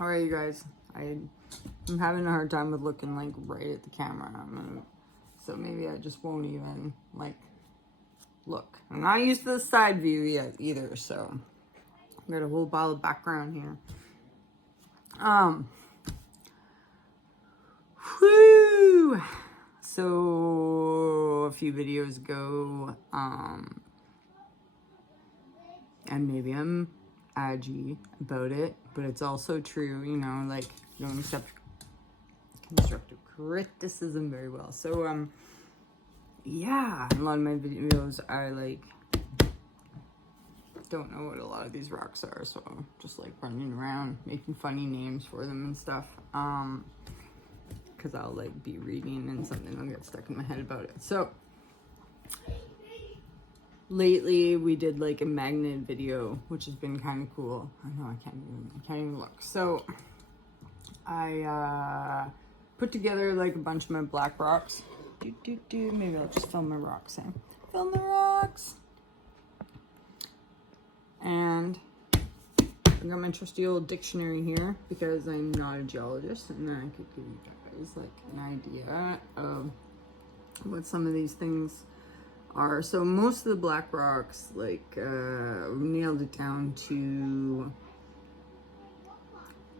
Alright, you guys. I'm having a hard time with looking like right at the camera. So maybe I just won't even like look. I'm not used to the side view yet either, so I've got a whole ball of background here. Whew. So a few videos ago, and maybe I'm edgy about it, but it's also true, you know, like you don't accept constructive criticism very well. So yeah, a lot of my videos I like don't know what a lot of these rocks are, so I'm just like running around making funny names for them and stuff, because I'll like be reading and something will get stuck in my head about it. So lately we did like a magnet video, which has been kind of cool. I know I can't even look. So I put together like a bunch of my black rocks. Maybe I'll just film my rocks. Film the rocks. And I got my trusty old dictionary here because I'm not a geologist, and then I could give you guys like an idea of what some of these things are. So most of the black rocks, like nailed it down to,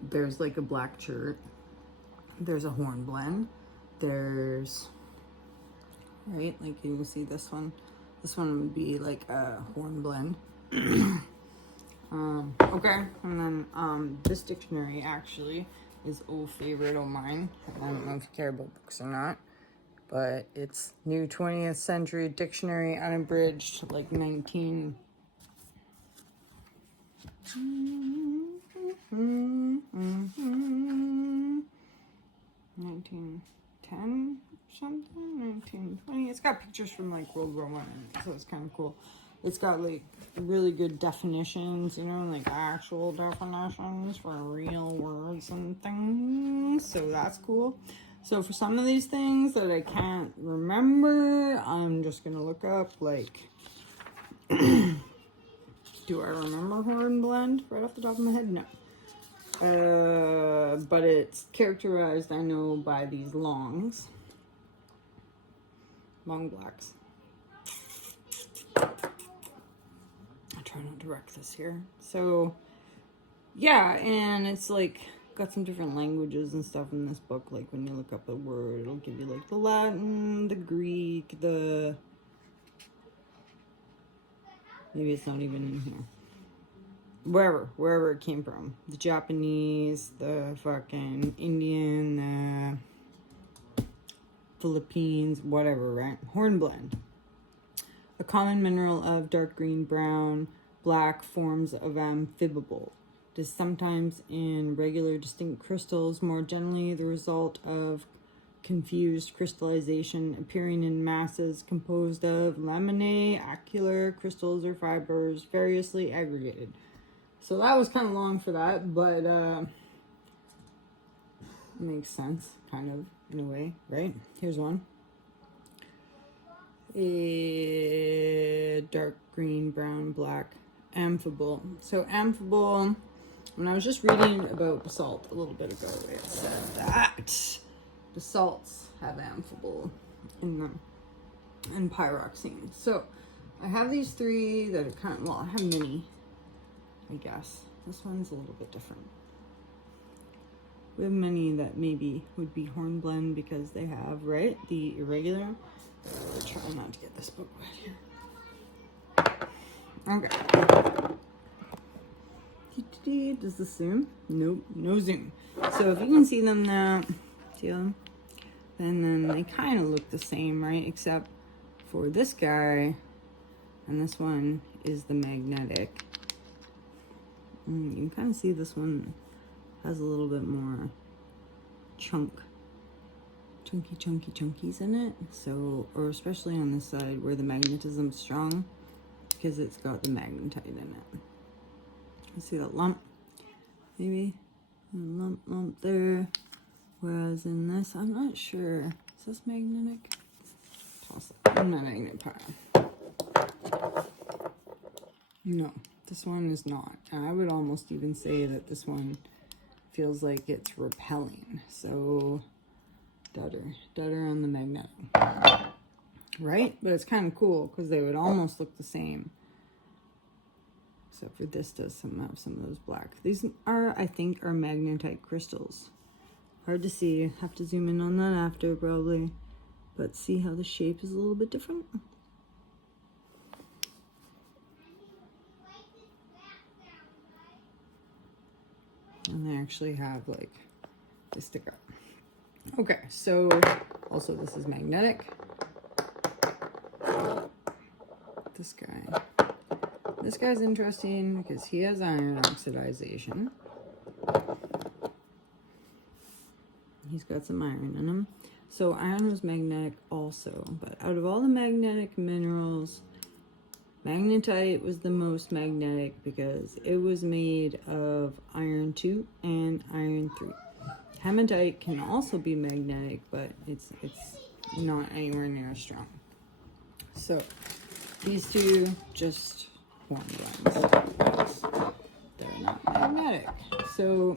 there's like a black chert, there's a hornblende, there's, right, like you can see this one would be like a hornblende. Okay, and then this dictionary actually is old favorite of mine. I don't know if you care about books or not, but it's New 20th Century Dictionary Unabridged, like 1910 something, 1920. It's got pictures from like World War I, so it's kind of cool. It's got like really good definitions, you know, like actual definitions for real words and things. So that's cool. So for some of these things that I can't remember, I'm just going to look up like, do I remember hornblende right off the top of my head? No. But it's characterized, I know, by these long blacks. Try not to wreck this here. So yeah, and it's like got some different languages and stuff in this book. Like when you look up a word, it'll give you like the Latin, the Greek, the, maybe it's not even in here, wherever it came from, the Japanese, the fucking Indian, the Philippines, whatever, right? Hornblende, a common mineral of dark green, brown, black forms of amphibole. It is sometimes in regular distinct crystals, more generally the result of confused crystallization, appearing in masses composed of laminae, acular crystals or fibers, variously aggregated. So that was kind of long for that, but it makes sense, kind of, in a way, right? Here's one. A dark green, brown, black amphibole. So amphibole, when I was just reading about basalt a little bit ago, it said that basalts have amphibole in them and pyroxene. So I have these three that are kind of, well, I have many, I guess. This one's a little bit different. We have many that maybe would be hornblende because they have, right, the irregular. I'll try not to get this book right here. Okay. Does this zoom? Nope, no zoom. So if you can see them now, see them? Then they kind of look the same, right? Except for this guy, and this one is the magnetic. You can kind of see this one has a little bit more chunkies in it. So, or especially on this side where the magnetism's strong, because it's got the magnetite in it. You see that lump? Maybe a lump there. Whereas in this, I'm not sure. Is this magnetic? Toss it. I'm not magnet pile. No, this one is not. And I would almost even say that this one feels like it's repelling. So deader on the magnetic, right? But it's kind of cool because they would almost look the same. Except for this does have some of those black. These are, I think, are magnetite crystals. Hard to see. Have to zoom in on that after probably. But see how the shape is a little bit different? And they actually have like, they stick up. Okay, so also this is magnetic. This guy's interesting because he has iron oxidization. He's got some iron in him. So iron was magnetic also, but out of all the magnetic minerals, magnetite was the most magnetic because it was made of iron 2 and iron 3. Hematite can also be magnetic, but it's not anywhere near as strong. So these two just form blends. They're not magnetic. So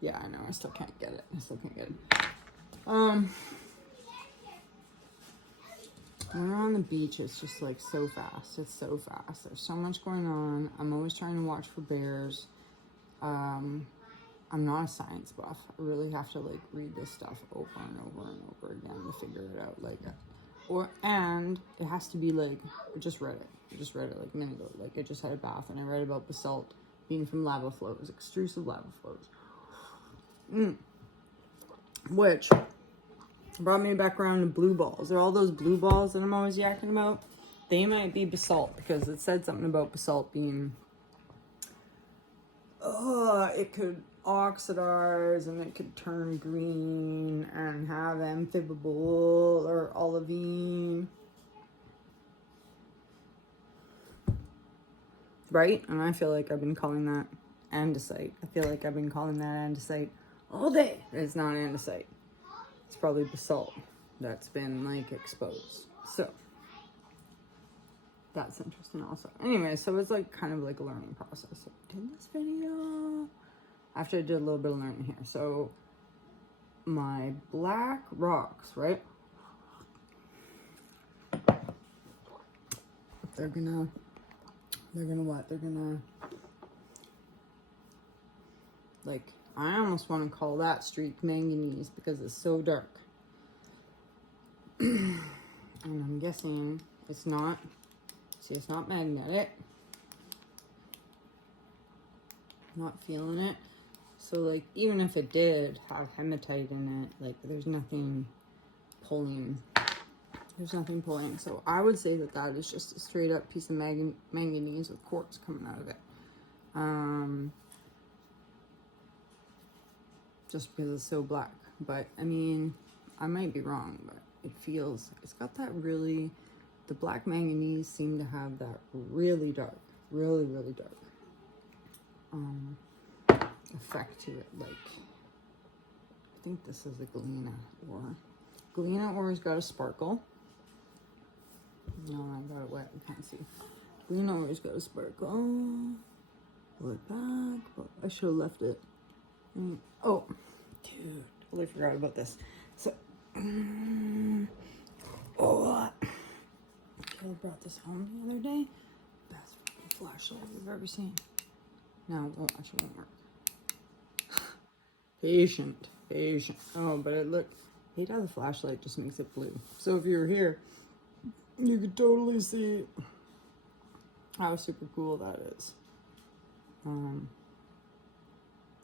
yeah, I know, I still can't get it. When we're on the beach, it's just like so fast. It's so fast. There's so much going on. I'm always trying to watch for bears. I'm not a science buff. I really have to like read this stuff over and over and over again to figure it out. And it has to be like, I just read it like a minute ago. Like I just had a bath and I read about basalt being from lava flows, extrusive lava flows. Which brought me back around to blue balls. Are all those blue balls that I'm always yakking about? They might be basalt because it said something about basalt being, it could oxidize and it could turn green and have amphibole or olivine. Right? And I feel like I've been calling that andesite. All day. It's not andesite. It's probably basalt that's been like exposed. So that's interesting also. Anyway, so it's like kind of like a learning process. So I did this video after I did a little bit of learning here. So my black rocks, right? They're gonna what? They're gonna, like, I almost want to call that streaked manganese because it's so dark. And I'm guessing it's not, see, it's not magnetic. Not feeling it. So, like, even if it did have hematite in it, like, there's nothing pulling. So I would say that that is just a straight up piece of manganese with quartz coming out of it. Just because it's so black. But, I mean, I might be wrong, but it feels, it's got that really, the black manganese seem to have that really dark, really dark effect to it. Like, I think this is a galena ore. Galena ore's got a sparkle. No, I got it wet, you can't see. Galena ore's got a sparkle. Pull it back, but I should have left it. Oh, dude, totally forgot about this. So, I brought this home the other day. Best fucking flashlight we've ever seen. No, it actually won't work. Patient. Oh, but it look, I hate how the flashlight just makes it blue. So if you were here, you could totally see how super cool that is.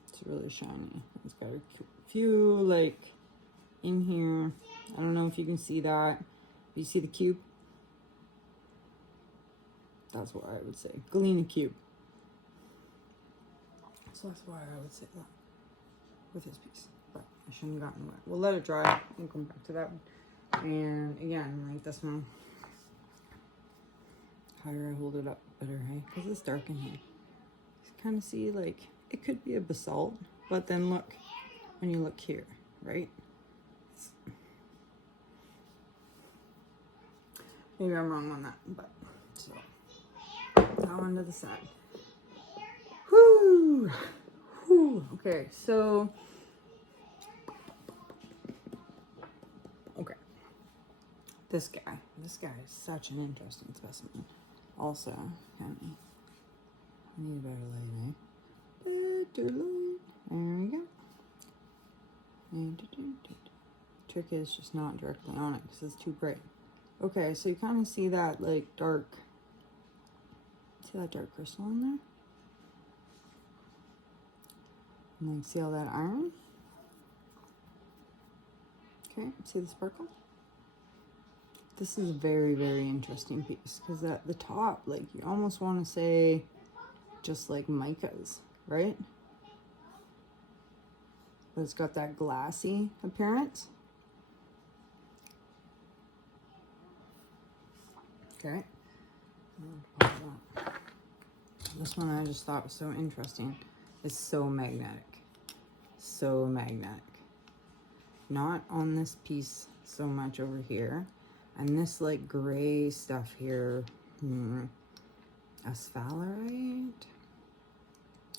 It's really shiny. It's got a few, like, in here. I don't know if you can see that. You see the cube? That's what I would say. Galena cube. So that's why I would say that with this piece. But I shouldn't have gotten wet. We'll let it dry. We'll come back to that one. And again, like this one. How do I hold it up better, hey? Because it's dark in here. You kind of see, like, it could be a basalt. But then look, when you look here, right? Maybe I'm wrong on that, but so that one to the side. Whoo! Whew. Okay, so okay, this guy is such an interesting specimen. Also, I need a better light, eh? Better light. There we go. Trick is just not directly on it because it's too bright. Okay, so you kind of see that like dark. See that dark crystal in there? And then see all that iron? Okay, see the sparkle? This is a very, very interesting piece because at the top, like you almost want to say just like micas, right? But it's got that glassy appearance. Okay. This one I just thought was so interesting. It's so magnetic. So magnetic. Not on this piece so much over here. And this like gray stuff here, asphalerite.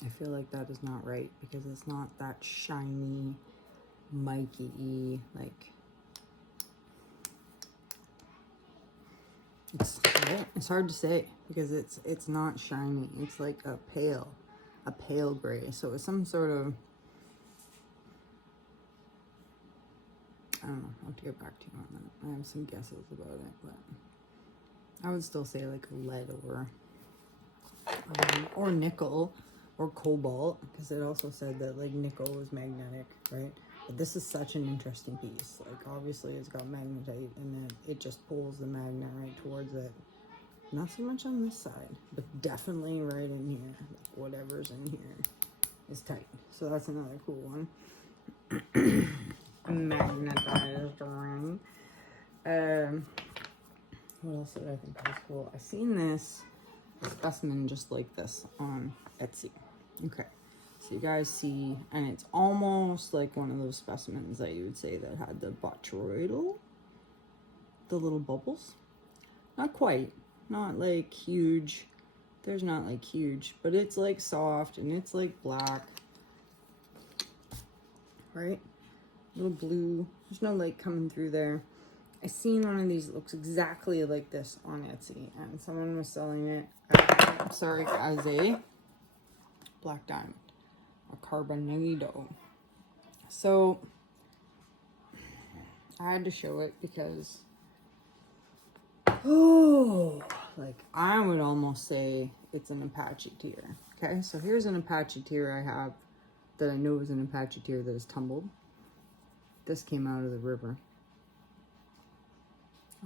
I feel like that is not right because it's not that shiny, mikey-y, like, it's hard to say because it's not shiny. It's like a pale gray. So it's some sort of, I don't know, I'll have to get back to you on that. I have some guesses about it, but I would still say like lead or nickel or cobalt, because it also said that like nickel was magnetic, right? But this is such an interesting piece. Like obviously it's got magnetite and then it just pulls the magnet right towards it. Not so much on this side, but definitely right in here. Like whatever's in here is tight. So that's another cool one. Magnetized ring. What else did I think was cool? I seen this specimen just like this on Etsy. Okay, so you guys see, and it's almost like one of those specimens that you would say that had the botryoidal, the little bubbles. Not quite, not like huge. There's not like huge, but it's like soft and it's like black, right? Little blue. There's no light coming through there. I seen one of these that looks exactly like this on Etsy, and someone was selling it as a black diamond, a carbonado. So I had to show it because, like I would almost say it's an Apache tear. Okay, so here's an Apache tear I have that I know is an Apache tear that is tumbled. This came out of the river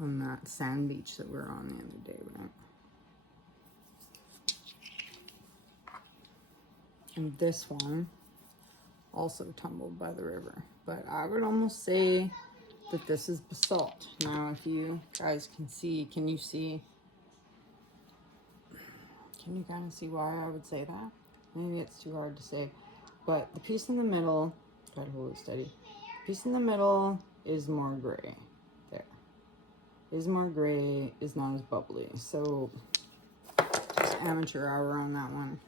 on that sand beach that we were on the other day, right? And this one also tumbled by the river. But I would almost say that this is basalt. Now, if you guys can see, can you kind of see why I would say that? Maybe it's too hard to say. But the piece in the middle, gotta hold it steady. The piece in the middle is more gray. There. Is more gray, is not as bubbly. So just amateur hour on that one.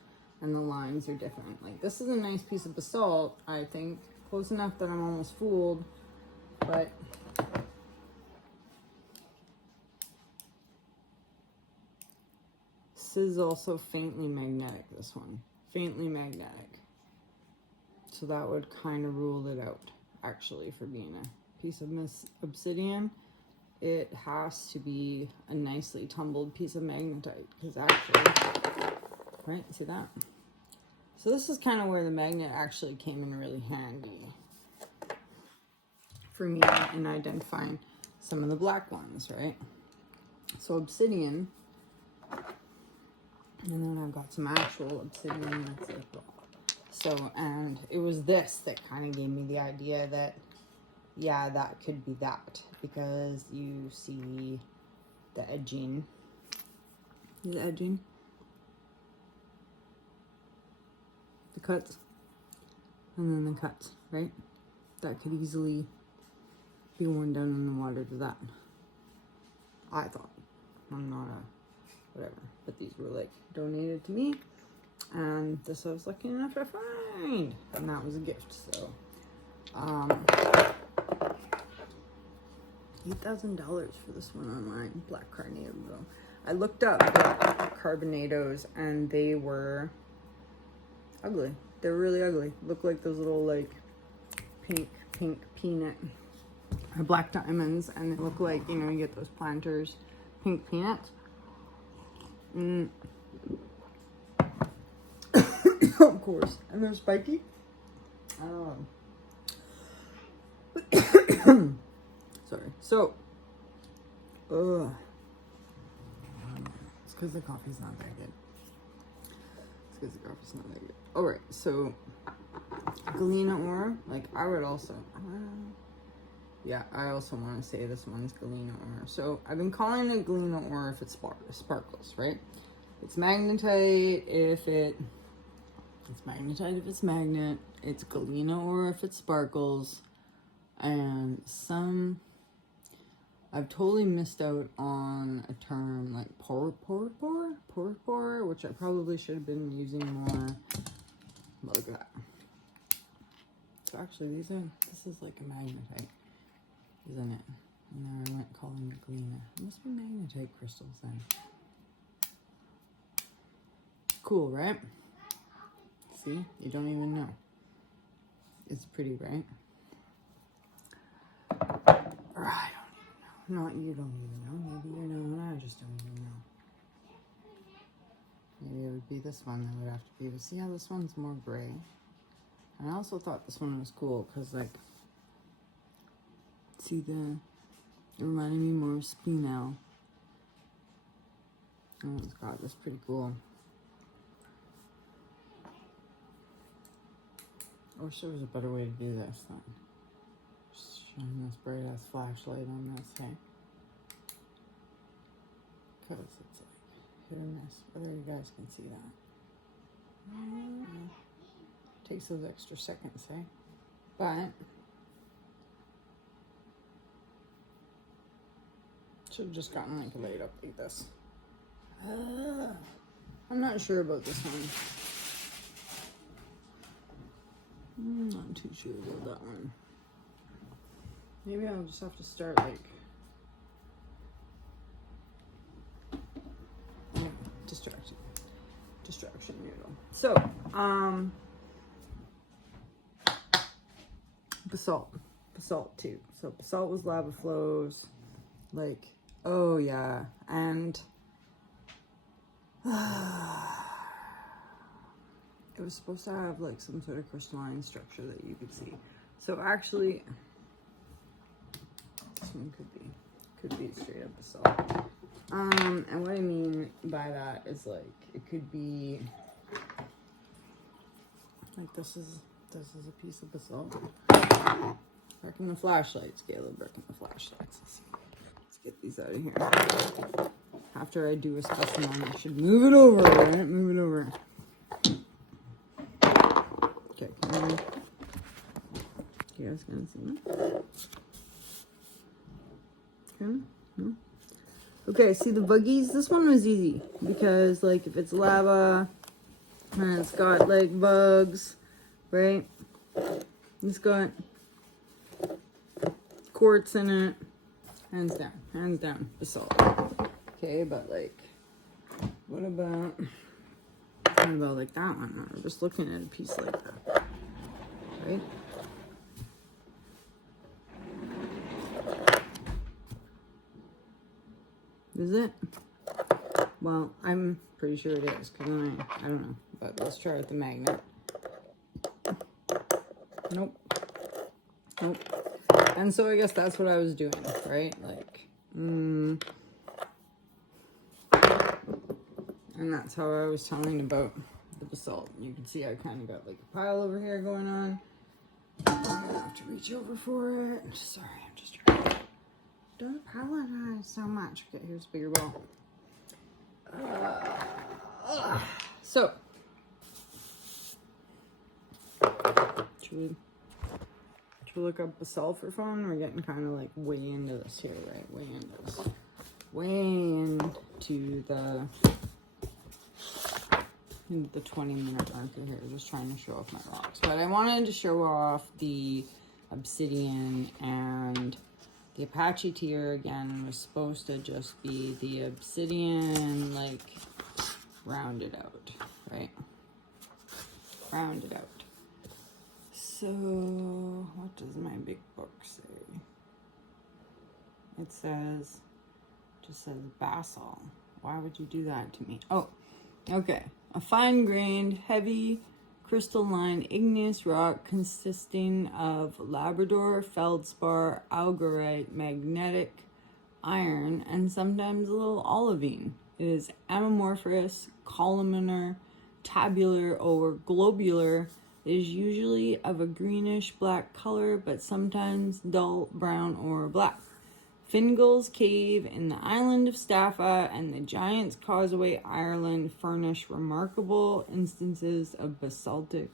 And the lines are different. Like this is a nice piece of basalt, I think. Close enough that I'm almost fooled. But this is also faintly magnetic, this one. Faintly magnetic. So that would kind of rule it out, actually, for being a piece of obsidian. It has to be a nicely tumbled piece of magnetite, because actually, right, see that? So this is kind of where the magnet actually came in really handy for me in identifying some of the black ones, right? So obsidian, and then I've got some actual obsidian that's like raw. So, and it was this that kind of gave me the idea that, yeah, that could be that, because you see the edging. The edging. The cuts. And then the cuts, right? That could easily be worn down in the water to that. I thought. I'm not whatever. But these were like donated to me, and this I was lucky enough to find, and that was a gift. So $8,000 for this one online, black carnado. I looked up carbonados and they were ugly. They're really ugly. Look like those little like pink peanut or black diamonds, and they look like, you know, you get those Planters pink peanuts. Of course. And they're spiky. Sorry. So, it's because the coffee's not that good. Alright, so galena ore, like I would also, yeah, I also want to say this one's galena ore. So I've been calling it galena ore if it sparkles, right? It's magnetite if it's magnetite if it's magnet. It's galena ore if it sparkles. And I've totally missed out on a term like porpor, which I probably should have been using more. Look at that. So actually, this is like a magnetite, isn't it? And now I went calling it galena. It must be magnetite crystals then. Cool, right? See, you don't even know. It's pretty, right? Or I don't even know. Not you don't even know. Maybe you know and I just don't even know. Maybe it would be this one that would have to be. But see how this one's more gray? And I also thought this one was cool because, like, see it reminded me more of spinel. Oh god, that's pretty cool. I wish there was a better way to do this then. Just shine this bright ass flashlight on this thing. Because it's like hit or miss. Whether you guys can see that. Takes those extra seconds, eh? But should have just gotten like laid up like this. I'm not sure about this one. I'm not too sure about that one. Maybe I'll just have to start like distraction noodle. So, basalt too. So basalt was lava flows, like, oh yeah, and it was supposed to have like some sort of crystalline structure that you could see. So actually, this one could be straight up basalt. And what I mean by that is like it could be like this is a piece of basalt. Back in the flashlights, Caleb. Back in the flashlights. Let's get these out of here. After I do a specimen, I should move it over, right? Move it over. Okay, you guys gonna see that? Okay, no? Okay, see the buggies? This one was easy because, like, if it's lava and it's got like bugs, right? It's got quartz in it. Hands down, basalt. Okay, but like, what about like that one? We're just looking at a piece like that, right? Is it? Well, I'm pretty sure it is, because I don't know, but let's try with the magnet. Nope. And so I guess that's what I was doing, right? Like, and that's how I was telling about the basalt. You can see I kind of got like a pile over here going on. I'm gonna have to reach over for it. Sorry, I'm just trying. Don't apologize so much. Okay, here's a bigger ball. So, should we look up basalt for fun? We're getting kind of like way into this here, right? Way into this. way into the 20-minute marker here, just trying to show off my rocks. But I wanted to show off the obsidian, and the Apache tier again was supposed to just be the obsidian, like rounded out, right? Rounded out. So what does my big book say? It just says basalt. Why would you do that to me? Oh, okay. A fine-grained, heavy, crystalline igneous rock consisting of Labrador, feldspar, algarite, magnetic iron, and sometimes a little olivine. It is amorphous, columnar, tabular, or globular. It is usually of a greenish-black color, but sometimes dull brown or black. Fingal's Cave in the island of Staffa and the Giant's Causeway, Ireland, furnish remarkable instances of basaltic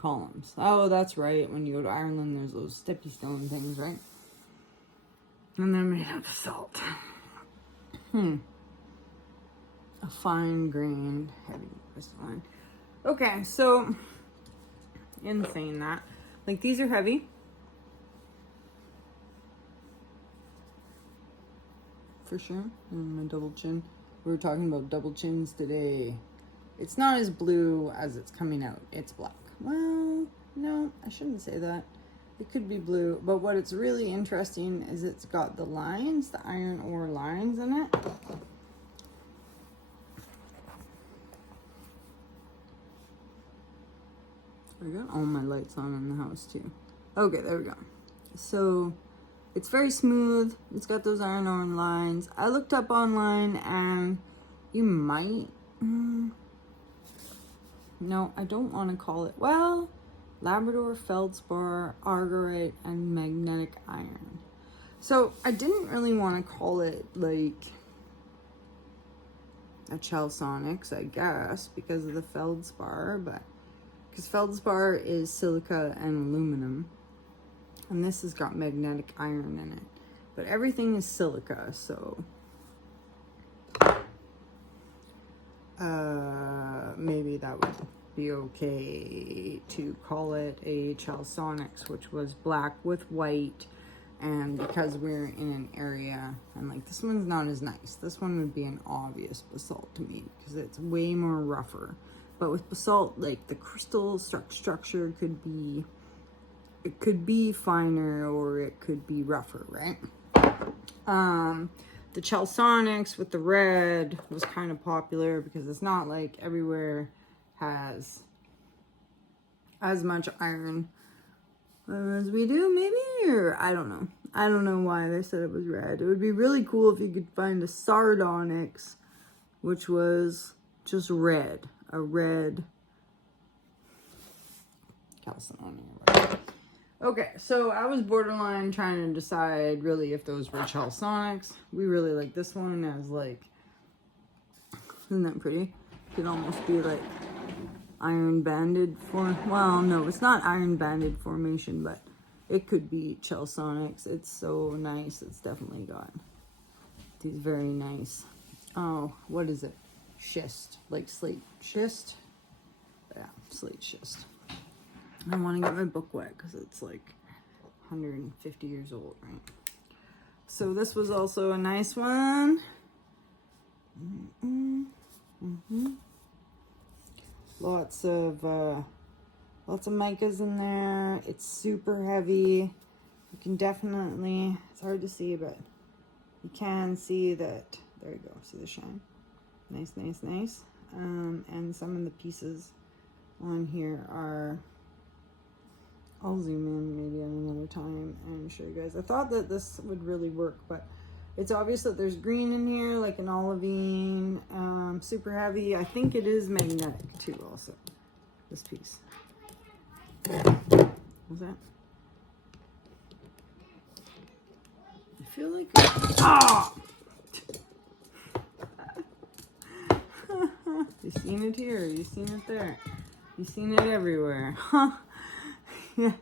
columns. Oh, that's right. When you go to Ireland, there's those steppy stone things, right? And they're made of basalt. A fine-grained, heavy crystalline. Okay, so in saying that, like, these are heavy. For sure. And my double chin. We were talking about double chins today. It's not as blue as it's coming out. It's black. Well, no, I shouldn't say that. It could be blue, but what it's really interesting is it's got the lines, the iron ore lines in it. I got all my lights on in the house too. Okay, there we go. So it's very smooth. It's got those iron ore lines. I looked up online and you might... no, I don't want to call it... Well, Labrador, feldspar, argyrite, and magnetic iron. So I didn't really want to call it like a chalconyx, I guess, because of the feldspar, but because feldspar is silica and aluminum. And this has got magnetic iron in it. But everything is silica, so... maybe that would be okay to call it a chalconyx, which was black with white. And because we're in an area, and like this one's not as nice. This one would be an obvious basalt to me because it's way more rougher. But with basalt, like the crystal structure could be... It could be finer or it could be rougher, right? The chalconyx with the red was kind of popular because it's not like everywhere has as much iron as we do, maybe, or I don't know. I don't know why they said it was red. It would be really cool if you could find a sardonyx, which was just red, a red chalcedony or whatever. Okay, so I was borderline trying to decide really if those were chalconyx. We really like this one as like, isn't that pretty? It could almost be like iron banded well, no, it's not iron banded formation, but it could be chalconyx. It's so nice. It's definitely got these very nice, oh, what is it? Schist, like slate schist? Yeah, slate schist. I want to get my book wet because it's like 150 years old, right? So this was also a nice one. Lots of micas in there. It's super heavy. You can definitely, it's hard to see, but you can see that. There you go. See the shine? Nice, nice, nice. And some of the pieces on here are... I'll zoom in maybe at another time and show you guys. I thought that this would really work, but it's obvious that there's green in here, like an olivine, super heavy. I think it is magnetic too also, this piece. What's that? I feel like... Ah! You seen it here, you seen it there. You seen it everywhere. Yeah.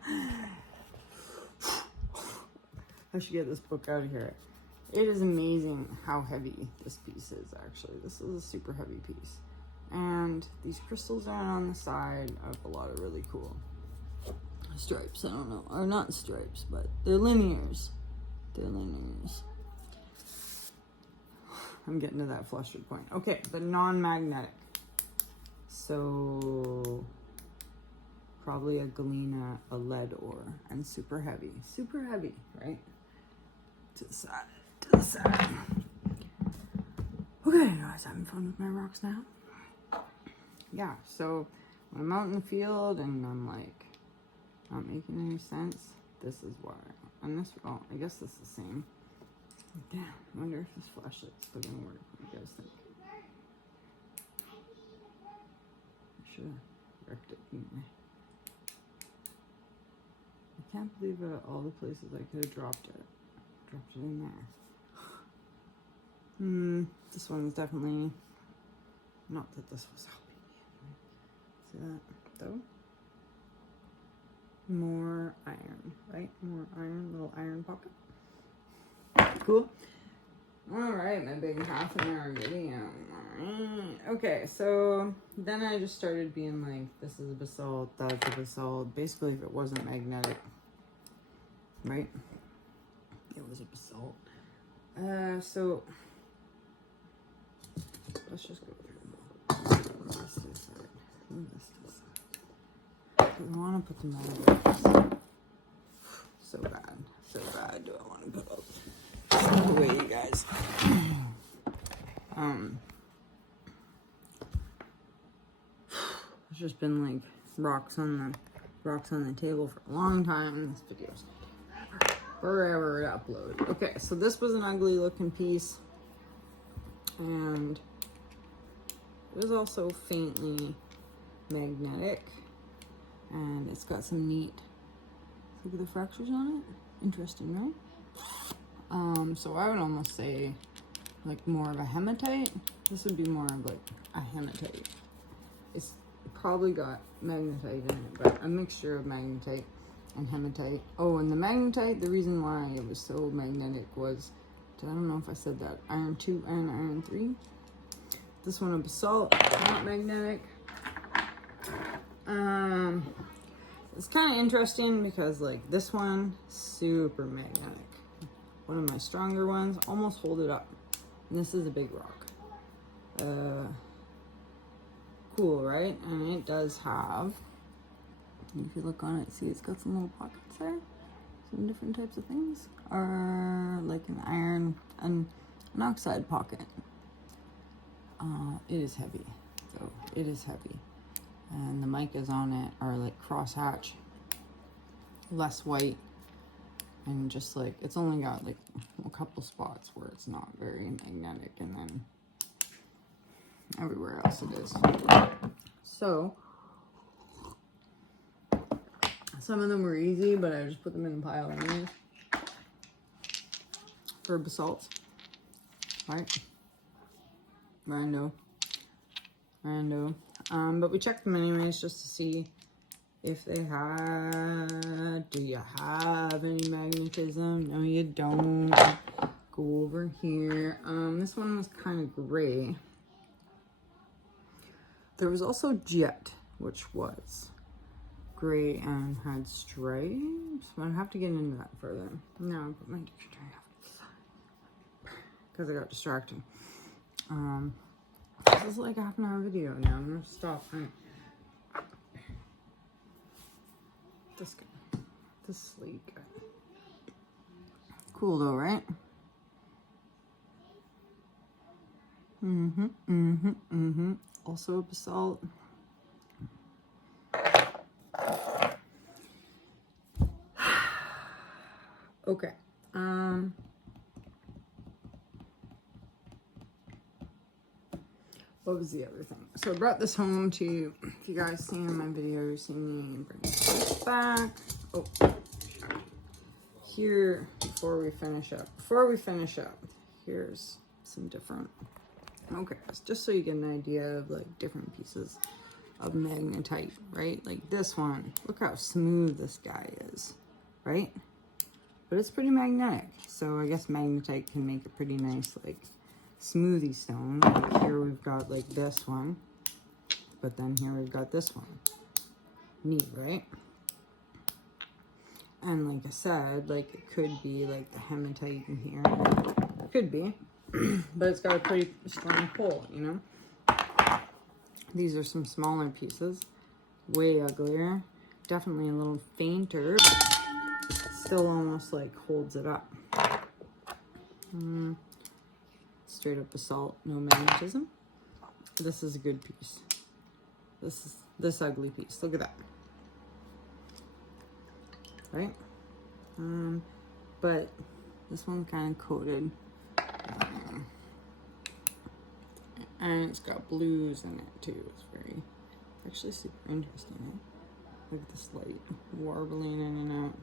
I should get this book out of here. It is amazing how heavy this piece is, actually. This is a super heavy piece. And these crystals are on the side of a lot of really cool stripes. I don't know. Or not stripes, but they're linears. They're linears. I'm getting to that flustered point. Okay, the non-magnetic. So probably a galena, a lead ore, and super heavy. Super heavy, right? To the side, to the side. Okay, I was having fun with my rocks now. Yeah, so when I'm out in the field and I'm like, not making any sense, this is why. And this, oh, I guess this is the same. Damn, I wonder if this flashlight's still gonna work. What do you guys think? I should have wrecked it, didn't I? I can't believe all the places I could have dropped it. Dropped it in there. This one's definitely, not that this was helping me. See that, though? More iron, right? More iron, little iron pocket. Cool. All right, my big half an hour video. All right. Okay, so then I just started being like, this is a basalt, that's a basalt. Basically, if it wasn't magnetic, right? It was a basalt. So let's just go through this side. I want to put them all away. So bad do I want to put all away, you guys. It's just been like rocks on the table for a long time. This video's forever to upload. Okay, so this was an ugly looking piece, and it was also faintly magnetic, and it's got some neat, look at the fractures on it. Interesting, right? So I would almost say like more of a hematite. This would be more of like a hematite. It's probably got magnetite in it, but a mixture of magnetite and hematite. Oh, and the magnetite, the reason why it was so magnetic was, I don't know if I said that, iron 2 and iron 3. This one a basalt, not magnetic. It's kind of interesting because like this one, super magnetic. One of my stronger ones, almost hold it up. And this is a big rock. Cool, right? And it does have, if you look on it, see it's got some little pockets there. Some different types of things. Or like an iron, an oxide pocket. It is heavy. So it is heavy. And the micas on it are like crosshatch, less white, and just like, it's only got like a couple spots where it's not very magnetic, and then everywhere else it is. So some of them were easy, but I just put them in a pile anyways for basalts, right? Rando. But we checked them anyways just to see if they had, do you have any magnetism? No, you don't. Go over here. This one was kind of gray. There was also jet, which was gray and had stripes. But I'd have to get into that further. No, I put my dictionary off to the side because I got distracted. This is like a half-an-hour video now. I'm gonna stop. This guy, this sleek guy. Cool though, right? Also a basalt. Okay. What was the other thing? So I brought this home to, if you guys seen in my video, you've seen me bring this back. Oh, here, before we finish up, here's some different, okay, just so you get an idea of like different pieces of magnetite, right? Like this one, look how smooth this guy is, right? but it's pretty magnetic. So I guess magnetite can make a pretty nice like smoothie stone. Like here we've got like this one, but then here we've got this one. Neat, right? And like I said, like it could be like the hematite in here. It could be, but it's got a pretty strong pull, you know? These are some smaller pieces, way uglier, definitely a little fainter, but still almost like holds it up. Straight up basalt, no magnetism. This is a good piece. This ugly piece. Look at that. Right? But this one's kind of coated. And it's got blues in it too. It's very, actually super interesting. Eh? Look at this light warbling in and out.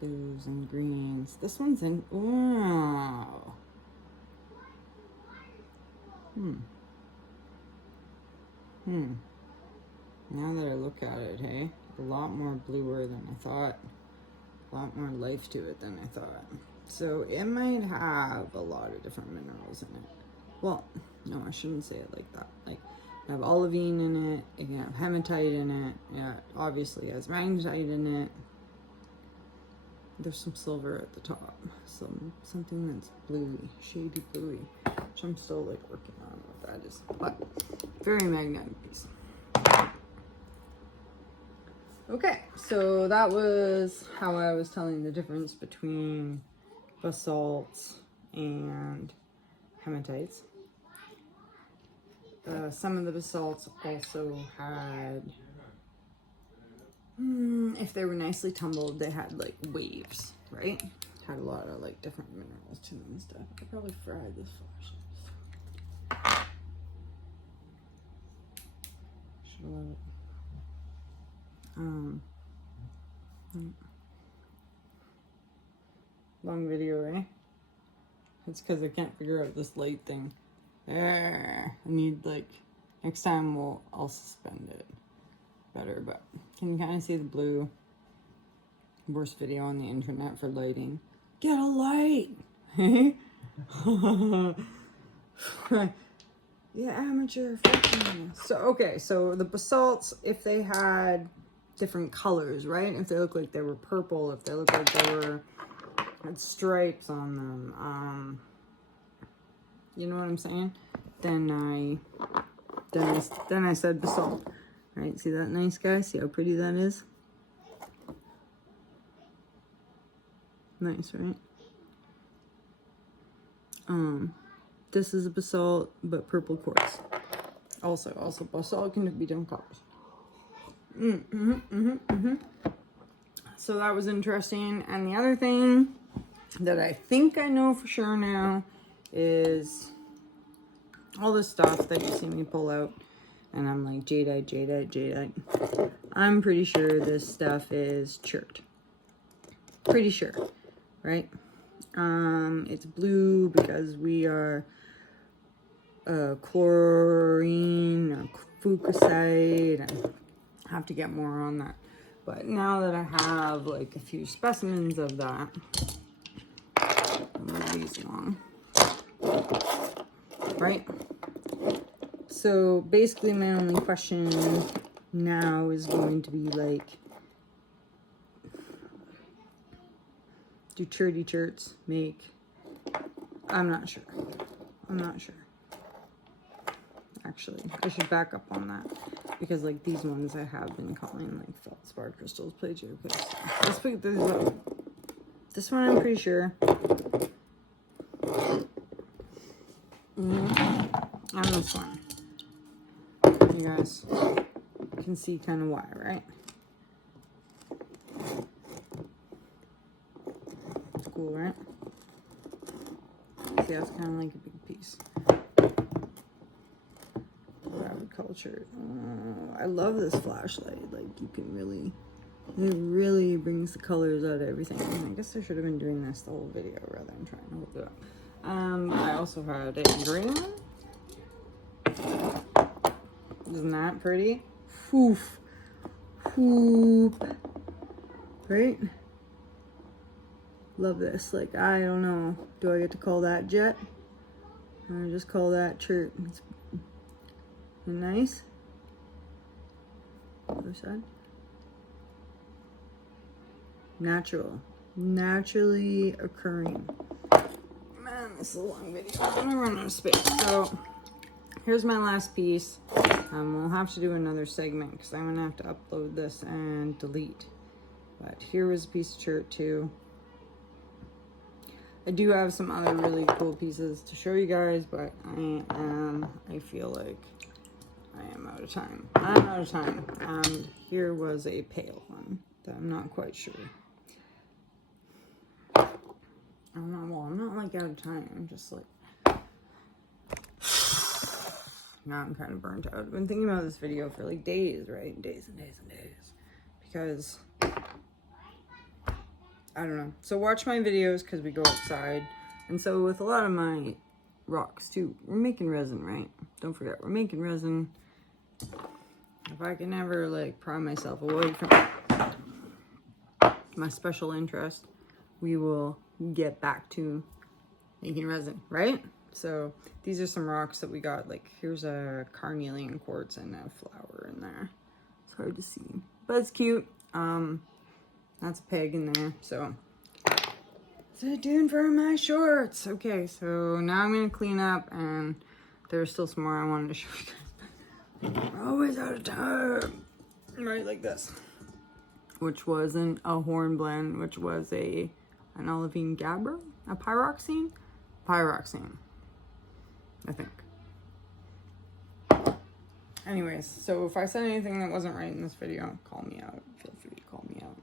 Blues and greens. This one's in, wow. Now that I look at it, hey, a lot more bluer than I thought. A lot more life to it than I thought. So it might have a lot of different minerals in it. Well, no, I shouldn't say it like that. Like, you have olivine in it, you can have hematite in it, yeah, obviously it has magnetite in it. There's some silver at the top, something that's bluey, shady bluey, which I'm still like working on what that is, but very magnetic piece. Okay, so that was how I was telling the difference between basalts and hematites. Some of the basalts also had, if they were nicely tumbled, they had like waves, right? Had a lot of like different minerals to them and stuff. I could probably fry this flashlight. Should love it. Long video, right? It's because I can't figure out this light thing. I need like, next time I'll suspend it better, but can you kind of see the blue? Worst video on the internet for lighting. Get a light! Yeah, amateur. So, okay, so the basalts, if they had different colors, right? If they look like they were purple, if they look like they had stripes on them, you know what I'm saying? Then I said basalt. Right? See that nice guy? See how pretty that is? Nice, right? This is a basalt, but purple quartz. Also basalt can be different colors. So that was interesting. And the other thing that I think I know for sure now is all this stuff that you see me pull out, and I'm like, jadeite. I'm pretty sure this stuff is chert. Pretty sure, right? It's blue because we are chlorine or fucosite. I have to get more on that. But now that I have like a few specimens of that, I'll move these along. Right? So basically my only question now is going to be like, do cherty cherts make, I'm not sure. Actually, I should back up on that, because like these ones I have been calling like feldspar crystals plagioclase. Let's pick this up. This one I'm pretty sure. And this one. You guys can see kind of why, right? It's cool, right? See, that's kind of like a big piece. Culture. I love this flashlight. Like, you can really, it really brings the colors out of everything. I guess I should have been doing this the whole video rather than trying to hold it up. I also had a green one. Isn't that pretty? Right? Love this. Like, I don't know. Do I get to call that jet? Or just call that chert? It's nice. Other side. Natural. Naturally occurring. Man, this is a long video. I'm gonna run out of space. So, here's my last piece. We'll have to do another segment because I'm gonna have to upload this and delete. But here was a piece of chert too. I do have some other really cool pieces to show you guys, but I feel like I am out of time. I'm out of time. And here was a pale one that I'm not quite sure. I don't know, well, I'm not like out of time. I'm just like, now I'm kind of burnt out. I've been thinking about this video for like days, right? Days and days and days. Because I don't know. So watch my videos because we go outside. And so with a lot of my rocks too, we're making resin, right? Don't forget, we're making resin. If I can ever like pry myself away from my special interest, we will get back to making resin, right? So these are some rocks that we got. Like here's a carnelian quartz and a flower in there. It's hard to see, but it's cute. That's a peg in there. So stay tuned for my shorts. Okay, so now I'm gonna clean up, and there's still some more I wanted to show you guys. We're always out of time. Right, like this. Which wasn't a hornblende, which was an olivine gabbro, a pyroxene, I think. Anyways, so if I said anything that wasn't right in this video, call me out. Feel free to call me out.